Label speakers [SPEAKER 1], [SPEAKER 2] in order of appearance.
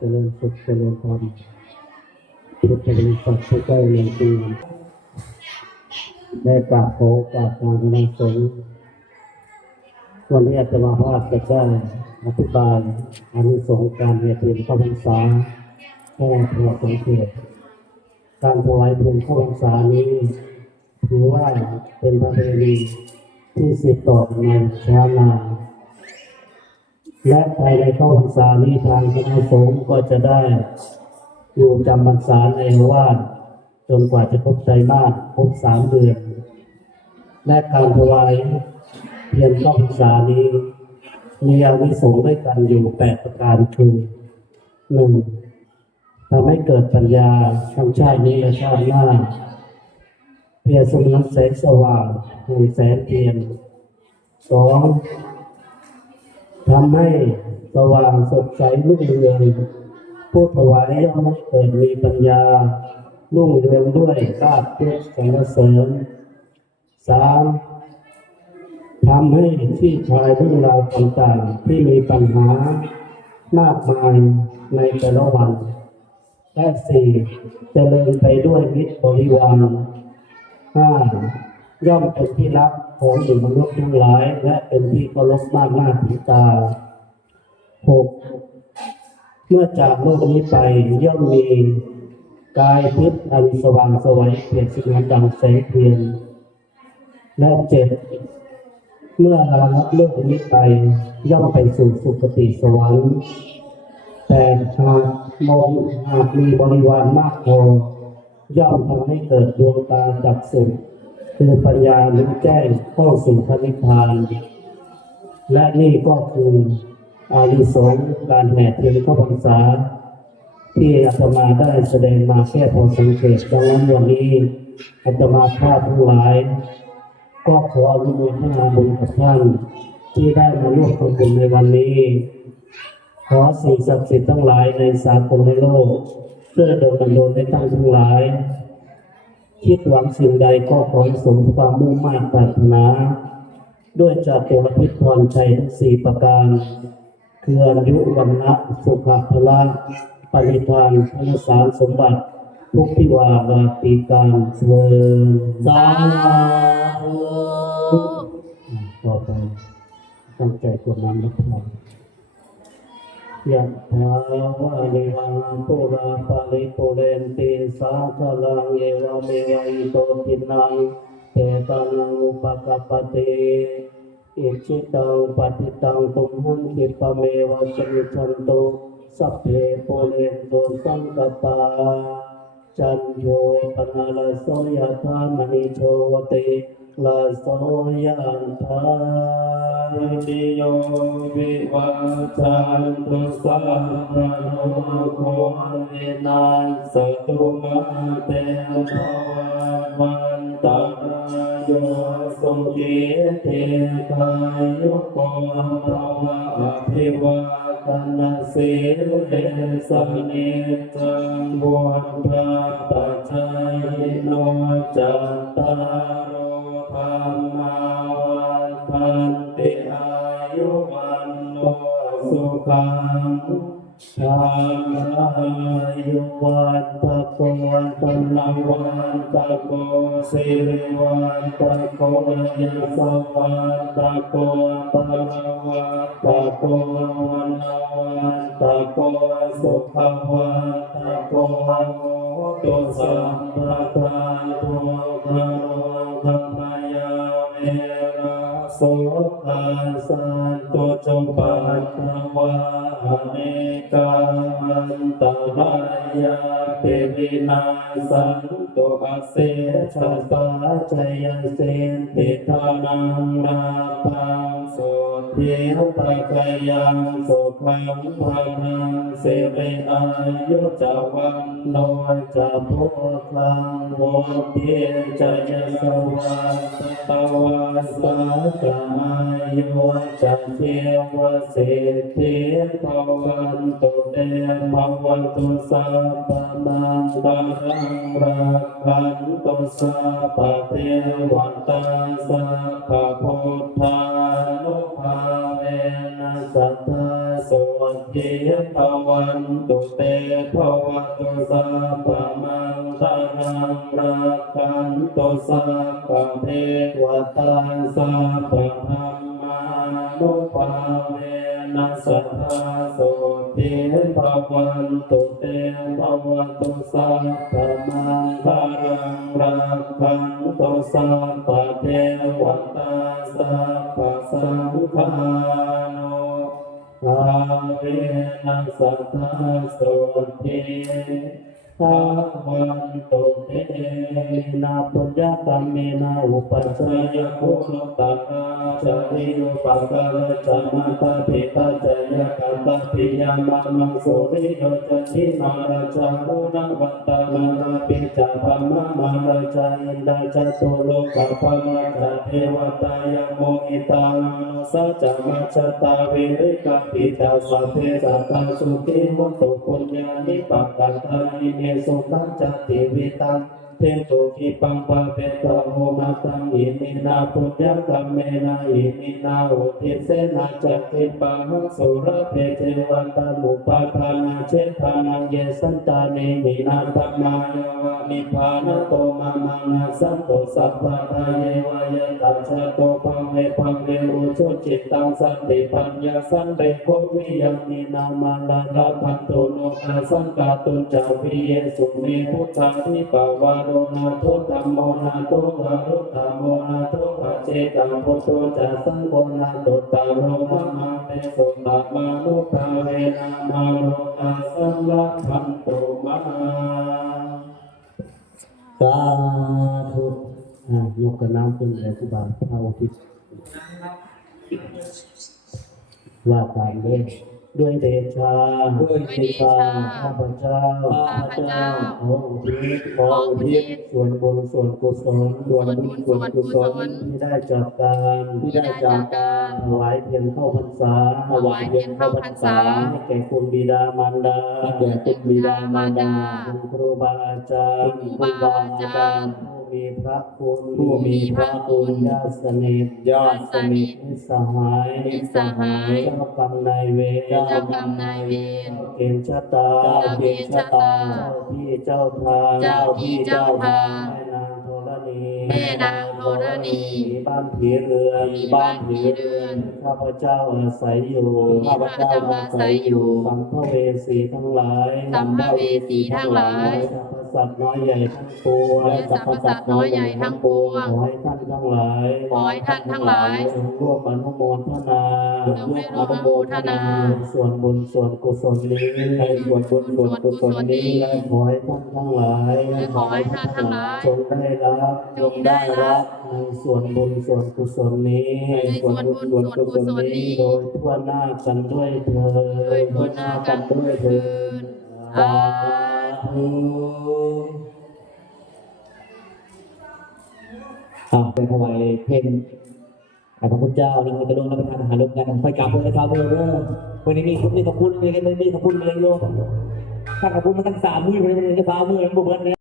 [SPEAKER 1] เจริญสุขเจริญธรรมพุทธบริษัทผู้ใกล้ในปีได้กราบโอกราสทางคณะสงฆ์วันนี้อาตมาภาพจะได้อธิบายอานิสงส์การเรียนเรียนข้าพรรษาแห่พระสงฆ์เขตการถวายเพลงข้าพรรษานี้ถือว่าเป็นประเพณีที่สืบต่อกันมาช้านาน และภายในเข้าพรรษานี้ทางคณะสงฆ์ก็จะได้ อยู่จำพรรษาในว่าจนกว่าจะครบใจมาสครบสามเดือน และการถวายเพียรเข้าพรรษานี้ มีอาวิสงส์ด้วยกันอยู่แปดประการคือหนึ่งทำให้เกิดปัญญาทั้งชาตินี้และชาติหน้าเพียรสมือนแสงสว่างแห่งแสงเทียนสอง ทำให้สว่างสดใสรุ่งเรืองผู้ถวายย่อมเกิดมีปัญญารุ่งเรืองด้วยลาภยศสรรเสริญสามทำให้ที่คลายเรื่องราวต่างๆที่มีปัญหามากมายในแต่ละวัน และสี่เจริญไปด้วยมิตรบริวารห้า ย่อมเป็นที่รักของหมู่มนุษย์ทั้งหลาย และเป็นที่เคารพมากหน้าถือตาหกเมื่อจากโลกนี้ไปย่อมมีกายทิพย์อันสว่างสวัยเปรียบเสมือนดังแสงเทียนและเจ็ดเมื่อเรารับโลกนี้ไปย่อมไปสู่สุคติสวรรค์แต่หากมองหากมีบริวารมากพอย่อมทำให้เกิดดวงตาจับสุข คือปัญญารู้แจ้งเข้าสู่พระนิพพาน และนี่ก็คืออานิสงส์การแห่เทียนเข้าพรรษา ที่อาตมาได้แสดงมาแค่พอสังเกตดังนั้นวันนี้อาตมาภาพทั้งหลาย ก็ขออนุโมทนาบุญกับท่านที่ได้มาร่วมทำบุญในวันนี้ ขอสิ่งศักดิ์สิทธิ์ทั้งหลายในสากลในโลกเพื่อดลบันดลให้ท่านทั้งหลาย คิดหวังสิ่งใดก็ขอให้สมความมุ่งมั่นปรารถนา ด้วยจตุรพิธพรชัยทั้งสี่ประการ คืออายุวันนะสุขภละปริทานพนสารสมบัติทุกพิวาราติการเสวสาธุต่อไปตั้งใจกดน้ำนะครับ ยะถาวะริวาปุราปาริปุเรนติสาคลังเอวเมวะอิโตทินังเตตานังอุปกปปติอิจิตังปฏิตังตุมหังคิปะเมวะสมิชันตุสัพเพปุเรนตุสังกปาจันโยปนาลโสยะธามณิโชติ ลาโสยะธา
[SPEAKER 2] ติโยวิวัชชันตุสัพพะโลกวินาศตุมาเตภวันตายโยสุขีเทกายุโกภวะอภิวาทนาสิเลสนิจังบุญพระปัจจัยโนจัตตาร สุขังธรรมายุวันตะโกวันตะนังวันตะโกสิริวันตะโกยสวันตะโกปะละวันตะโกวันนาวันตะโกสุขวันตะโกโหตุสัมปทานตุกะโรธรรมยาเมระโสอาสัน ตุจงปัตตวาเนกามันตวายาเปวินาสันตุอาเสชะตาจยเสนติทานังนาพังโสเทียปะกยังโส ขังภานังเสเวอายุจาวันโนจะพุทธังโวเพียจยสวาสตวาสกายุจันเทวเสติภวันตุเตภวันตุสัพพมังตรังรักันตุสัพพเทวันตาสัพพพุทธานุภาเวนัสสัทธาโสทิภวันตุเตภวตุสัพพมังคารังรักขันตุสัพพเทวตาสัพพธรรมานุภาเวนัสสัทธาโสทิภวันตุเตภวตุสัพพมังคารังรักขันตุสัพพเทวตาสัพพสังฆานุ อาเวนั สสัทธาวันตุเตนะปุญญกรรมเมนะอุปัชฌายกุลตะกาจาริโยปะกาจามาตาปิตาจายกัตตปิยามามังสุริโยจันทิมาราจารุณวัตตานาราปิจาภมะมาราจาอินดาจตุโลกะภมาจาเทวตายโมหิตานานุสัจมัจจตาเวริกาปิตาสัพเพสัตตาสุขิมุตตุปุญญานิปัตตาตานิเสุตังจติวิตัง เทโตกิปังปะเปตะโมมาตังอิมินาปุญญกัมเมนาอิมินาอุทิเสนาจักิปังสุรเพเทวันตานุปาทานาเชทานังเยสันตาเนมินาธรรมายาวะนิพานโตมามังนาสันโตสัพพะทาเยวายตัจจโตปังเวปังเวอุชุจิตตังสันติปัญญาสันเดโควิยังนินามาลาลาพันโตโลกาสังกาตุจาวิเยสุเมพุทธาทิปาวาโรนาโทธัมโมนาโทวารุตามโมนาโทปัจเจตังพุทโธจาสังโฆนาตุตาโลมะมาเตสุตตามานุภาเวนามาโลกาสังลักขันตุมา
[SPEAKER 1] สาธุยกกระน้ำขึ้นเลยครูบาลเอาทิศว่าตามด้วย ด้วยเดชาด้วยเดชาข้าพเจ้า
[SPEAKER 3] ข้าพเจ้า
[SPEAKER 1] ขออุทิศขออุทิศส่วนบุญส่วนกุศลส่วนบุญส่วนกุศลที่ได้จากการที่ได้จากการถวายเพียงเข้าพรรษา
[SPEAKER 3] ถวายเพียงเข้าพรรษา
[SPEAKER 1] ให้แก่คุณบิดามารดาให้แก่คุณบิดามารดาคุณครูบาอาจารย์
[SPEAKER 3] ครูบาอาจารย์
[SPEAKER 1] มีพระคุณ
[SPEAKER 3] ผู้มีพระคุณ
[SPEAKER 1] ญาติสนิท
[SPEAKER 3] ญาติสนิท
[SPEAKER 1] มิตรสหาย
[SPEAKER 3] มิตรสหาย
[SPEAKER 1] เจ้ากรรมนายเวร
[SPEAKER 3] เจ้ากรรมนายเวร
[SPEAKER 1] เจ้าเกณฑ์ชะตา
[SPEAKER 3] เจ้าเกณฑ์ชะตา
[SPEAKER 1] เจ้าที่เจ้าทาง
[SPEAKER 3] เจ้าที่เจ้าทาง
[SPEAKER 1] แม่นางธรณี
[SPEAKER 3] แม่นางธรณี
[SPEAKER 1] มีบ้านผีเรือน
[SPEAKER 3] มีบ้านผีเรือน
[SPEAKER 1] ข้าพเจ้าอาศัยอยู่
[SPEAKER 3] ข้าพเจ้าอาศัยอยู่
[SPEAKER 1] สัมภเวสีทั้งหลาย
[SPEAKER 3] สัมภเวสีทั้งหลาย
[SPEAKER 1] สรรพสัตว์น้อยใหญ่ทั้งปวง
[SPEAKER 3] และสรรพสัตว์น้อยใหญ่ทั้งปวง
[SPEAKER 1] ขอให้ท่านทั้งหลาย
[SPEAKER 3] ขอให้ท่านทั้งหลาย
[SPEAKER 1] จงร่วมอนุโมทนา
[SPEAKER 3] จงร่วมอนุโมทนา
[SPEAKER 1] ส่วนบุญส่วนกุศลนี้ในส่วนบุญส่วนกุศลนี้และขอให้ท่านทั้งหลาย
[SPEAKER 3] และขอให้ท่านทั้งหลาย
[SPEAKER 1] จงได้รับ
[SPEAKER 3] จงได้รับ
[SPEAKER 1] ในส่วนบุญส่วนกุศลนี้
[SPEAKER 3] ในส่วนบุญส่วนกุศลนี้
[SPEAKER 1] โดยทั่วหน้ากันด้วยเถิด
[SPEAKER 3] โดยทั่วหน้ากันด้วยเถิดสา ธุ
[SPEAKER 4] อ่าไปถวายเพลงพระพุทธเจ้าแล้วก็ลงรับประทานอาหารร่วมกันไปกราบเลยครับเบอร์เด้อวันนี้มีคุณมีขอบคุณมีอะไรมีขอบคุณมีอะไรโยมถ้าขอบคุณมาตั้งสามมือวันนี้จะสามมือมันบุกเบิดเนี่ย